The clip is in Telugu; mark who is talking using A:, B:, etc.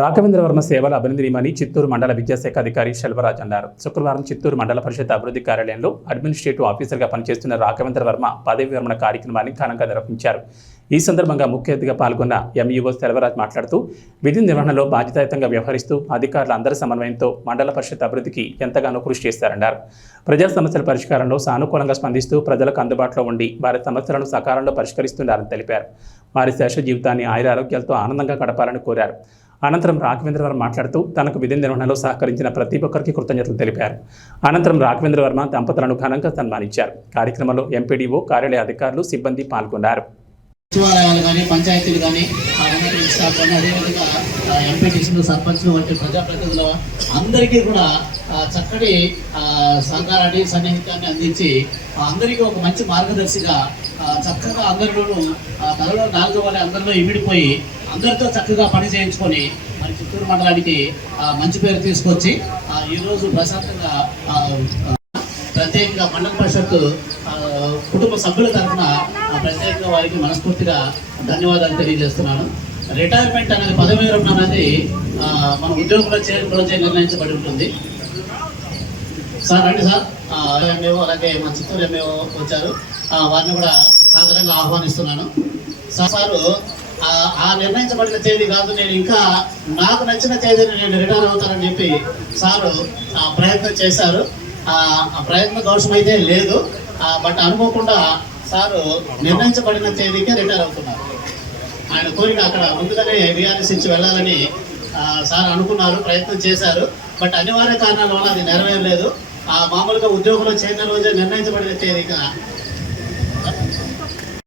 A: రాఘవేంద్రవర్మ సేవలు అభినందనీయమని చిత్తూరు మండల విద్యాశాఖ అధికారి శెల్వరాజ్ అన్నారు. శుక్రవారం చిత్తూరు మండల పరిషత్ అభివృద్ధి కార్యాలయంలో అడ్మినిస్ట్రేటివ్ ఆఫీసర్గా పనిచేస్తున్న రాఘవేంద్రవర్మ పదవి విరమణ కార్యక్రమాన్ని ఘనంగా నిర్వహించారు. ఈ సందర్భంగా ముఖ్య అతిథిగా పాల్గొన్న ఎంఈఓ సెల్వరాజ్ మాట్లాడుతూ విధి నిర్వహణలో బాధ్యతాయుతంగా వ్యవహరిస్తూ అధికారుల అందరి సమన్వయంతో మండల పరిషత్ అభివృద్ధికి ఎంతగానో కృషి చేశారన్నారు ప్రజా సమస్యల పరిష్కారంలో సానుకూలంగా స్పందిస్తూ ప్రజలకు అందుబాటులో ఉండి వారి సమస్యలను సకాలంలో పరిష్కరిస్తున్నారని తెలిపారు. వారి శేష జీవితాన్ని ఆయురారోగ్యాలతో ఆనందంగా గడపాలని కోరారు. అనంతరం రాఘవేంద్రవర్మ మాట్లాడుతూ తనకు విధి నిర్వహణలో సహకరించిన ప్రతి ఒక్కరికి కృతజ్ఞతలు తెలిపారు. అనంతరం రాఘవేంద్రవర్మ దంపతులను ఘనంగా సన్మానించారు. కార్యక్రమంలో ఎంపీడీఓ కార్యాలయ అధికారులు సిబ్బంది పాల్గొన్నారు.
B: సచివాలయాలు కానీ పంచాయతీలు కానీ స్టాఫ్ కానీ అదేవిధంగా ఎంపీటీసీలు సర్పంచ్లు వంటి ప్రజాప్రతినిధులు అందరికీ కూడా చక్కటి సహకారాన్ని సన్నిహితాన్ని అందించి అందరికీ ఒక మంచి మార్గదర్శిగా చక్కగా అందరిలోనూ ఆ, తలలో నాలుగు వాళ్ళ అందరిలో ఇమిడిపోయి అందరితో చక్కగా పని చేయించుకొని మన చిత్తూరు మండలానికి మంచి పేరు తీసుకొచ్చి ఆ, ఈరోజు ప్రశాంతంగా ప్రత్యేకంగా మండల పరిషత్ కుటుంబ సభ్యుల తరఫున ప్రత్యేకంగా వారికి మనస్ఫూర్తిగా ధన్యవాదాలు తెలియజేస్తున్నాను. రిటైర్మెంట్ అనేది పదవి విరమణ అనేది మన ఉద్యోగుల చేరుకోవచ్చే నిర్ణయించబడి ఉంటుంది. సార్ రండి సార్. ఎంఏఓ అలాగే మా చిత్తూరు ఎంఏఓ వచ్చారు. వారిని కూడా సాధారణంగా ఆహ్వానిస్తున్నాను. సార్ సారు ఆ, నిర్ణయించబడిన తేదీ కాదు నేను ఇంకా నాకు నచ్చిన తేదీని నేను రిటైర్ అవుతానని చెప్పి సారు ఆ, ప్రయత్నం చేశారు. ఆ ఆ ప్రయత్న దోషం అయితే లేదు బట్ అనుకోకుండా సారు నిర్ణయించబడిన తేదీకే రిటైర్ అవుతున్నారు. ఆయన కోరిక అక్కడ ముందుగానే విఆర్ఎస్ ఇచ్చి వెళ్ళాలని సార్ అనుకున్నారు ప్రయత్నం చేశారు. బట్ అనివార్య కారణాల వల్ల అది నెరవేరలేదు. ఆ మామూలుగా ఉద్యోగంలో చేరిన రోజే నిర్ణయించబడిన తేదీగా